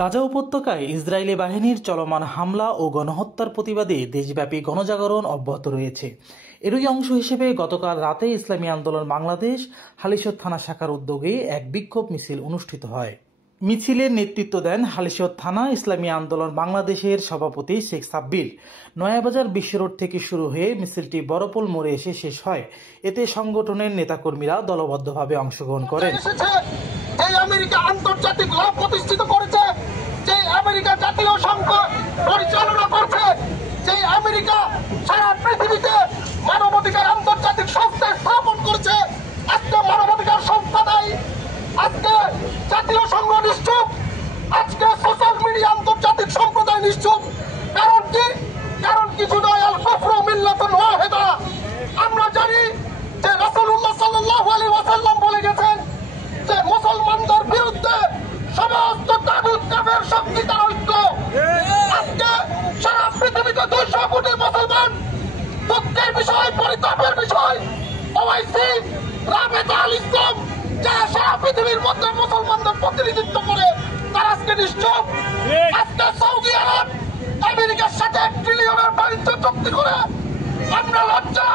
গাজা উপত্যকায় ইসরায়েলি বাহিনীর চলমান হামলা ও গণহত্যার প্রতিবাদে দেশব্যাপী গণজাগরণ অব্যাহত রয়েছে। এরই অংশ হিসেবে গতকাল রাতে ইসলামী আন্দোলন বাংলাদেশ হালিশহর থানা শাখার উদ্যোগে এক বিক্ষোভ মিছিল অনুষ্ঠিত হয়। মিছিলের নেতৃত্ব দেন হালিশহর থানা ইসলামী আন্দোলন বাংলাদেশের সভাপতি শেখ সাব্বির। নয়াবাজার বিশ্ব রোড থেকে শুরু হয়ে মিছিলটি বড়পোল মোড়ে এসে শেষ হয়। এতে সংগঠনের নেতাকর্মীরা দলবদ্ধভাবে অংশগ্রহণ করেন। আমেরিকা আন্তর্জাতিক ল প্রতিষ্ঠিত করেছে, যে আমেরিকা জাতীয় সংকট পরিচালনা করছে, যে আমেরিকা সারা পৃথিবীতে মানবাধিকার আন্তর্জাতিক সংস্থা স্থাপন করেছে, আজকে মানবাধিকার সংস্থা নাই, আজকে জাতীয় সংঘ নিশ্চুপ, আজকে সোশ্যাল মিডিয়া আন্তর্জাতিক সম্প্রদায় নিশ্চুপ। কারণ কি? কারণ কিছু নয়, আল কুফরু মিল্লাতুন ওয়াহিদা। আমরা জানি যে রাসূলুল্লাহ সাল্লাল্লাহু আলাইহি ওয়াসাল্লাম বলে গেছেন যে মুসলমানদের বিরুদ্ধে সমস্ত তাগুত কাফের শক্তি তার ঐক্য। আজকে সারা পৃথিবীতে 200 কোটি মুসলমান, দুঃখের বিষয়, পরিতাপের বিষয়, ওআইসি, রাবেতা আল ইসলাম, যারা সারা পৃথিবীর মধ্যে মুসলমানদের প্রতিনিধিত্ব করে, তারা আজকে নিশ্চুপ। আজকে সৌদি আরব আমেরিকার সাথে 1 ট্রিলিয়নের বাণিজ্য চুক্তি করে আমরা লজ্জা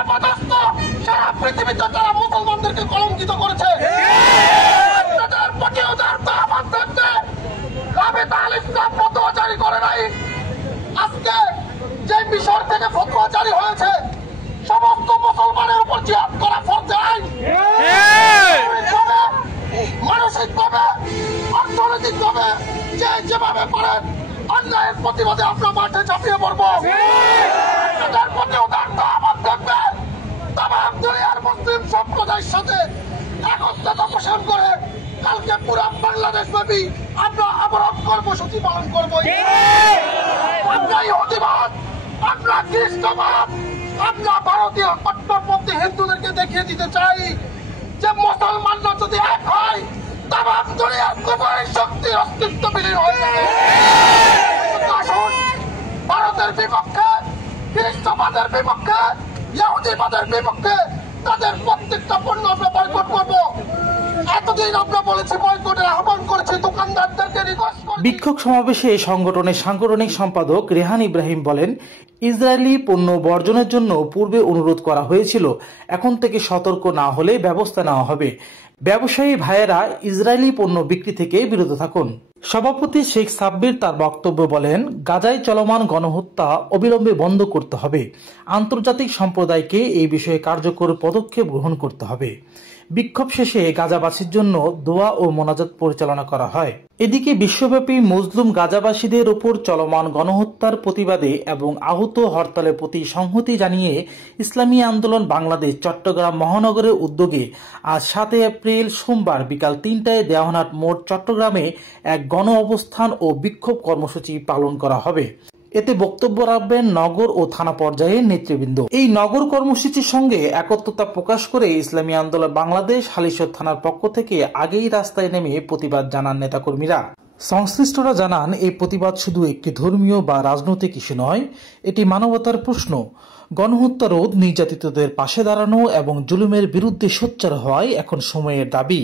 অপদস্থ, সারা পৃথিবীতে তারা মুসলমানদেরকে কলঙ্কিত করেছে। জারি করে নাই। আজকে যে মিশর থেকে ফতোয়া জারি হয়েছে, সমস্ত মুসলমানের উপর জিহাদ করা ফরজ আইন। মানসিকভাবে, অর্থনৈতিকভাবে যে যেভাবে পারেন অন্যায়ের প্রতিবাদে আমরা মাঠে ঝাঁপিয়ে পড়বো। তাদের প্রতি উদারত আমার থাকবে। তামাম দুনিয়ার মুসলিম সম্প্রদায়ের সাথে একত্রতা পোষণ করে কালকে পুরো বাংলাদেশ ব্যাপী আমরা অবরোধ কর্মসূচি পালন করবো। আমরা ইহুদিবাদ, আমরা খ্রিস্টবাদ, আমরা ভারতীয় কট্টরপন্থী হিন্দুদেরকে দেখিয়ে দিতে চাই যে মুসলমানরা যদি এক হয়, তামাম দুনিয়ার কুফরের শক্তির অস্তিত্ব বিলীন হয়ে যাবে। আসুন ভারতের বিপক্ষে, খ্রিস্টবাদের বিপক্ষে, ইহুদিবাদের বিপক্ষে তাদের প্রত্যেকটা পণ্য আমরা বয়কট করবো। এতদিন আমরা বলেছি, বয়কটের আহ্বান করেছি, দোকানদারদেরকে রিকোয়েস্ট করেছি। বিক্ষোভ সমাবেশে সংগঠনের সাংগঠনিক সম্পাদক রেহান ইব্রাহিম বলেন, ইসরায়েলি পণ্য বর্জনের জন্য পূর্বে অনুরোধ করা হয়েছিল, এখন থেকে সতর্ক না হলে ব্যবস্থা নেওয়া হবে। ব্যবসায়ী ভাইয়েরা ইসরায়েলি পণ্য বিক্রি থেকে বিরত থাকুন। সভাপতি শেখ সাব্বির তার বক্তব্য বলেন, গাজায় চলমান গণহত্যা অবিলম্বে বন্ধ করতে হবে। আন্তর্জাতিক সম্প্রদায়কে এই বিষয়ে কার্যকর পদক্ষেপ গ্রহণ করতে হবে। বিক্ষোভ শেষে গাজাবাসীর জন্য দোয়া ও মোনাজাত পরিচালনা করা হয়। এদিকে বিশ্বব্যাপী মুসলিম গাজাবাসীদের উপর চলমান গণহত্যার প্রতিবাদে এবং আহত হরতালের প্রতি সংহতি জানিয়ে ইসলামী আন্দোলন বাংলাদেশ চট্টগ্রাম মহানগরের উদ্যোগে আজ 7 এপ্রিল সোমবার বিকাল 3টায় দেওয়ানহাট মোড় চট্টগ্রামে এক গণ অবস্থান ও বিক্ষোভ কর্মসূচি পালন করা হবে। এতে বক্তব্য রাখবেন নগর ও থানা পর্যায়ের নেতৃবৃন্দ। এই নগর কর্মসূচির সঙ্গে একত্রতা প্রকাশ করে ইসলামী আন্দোলন বাংলাদেশ হালিশহর থানার পক্ষ থেকে আগেই রাস্তায় নেমে প্রতিবাদ জানান নেতাকর্মীরা। সংশ্লিষ্টরা জানান, এই প্রতিবাদ শুধু একটি ধর্মীয় বা রাজনৈতিক ইস্যু নয়, এটি মানবতার প্রশ্ন। গণহত্যা রোধ, নির্যাতিতদের পাশে দাঁড়ানো এবং জুলুমের বিরুদ্ধে সোচ্চার হওয়াই এখন সময়ের দাবি।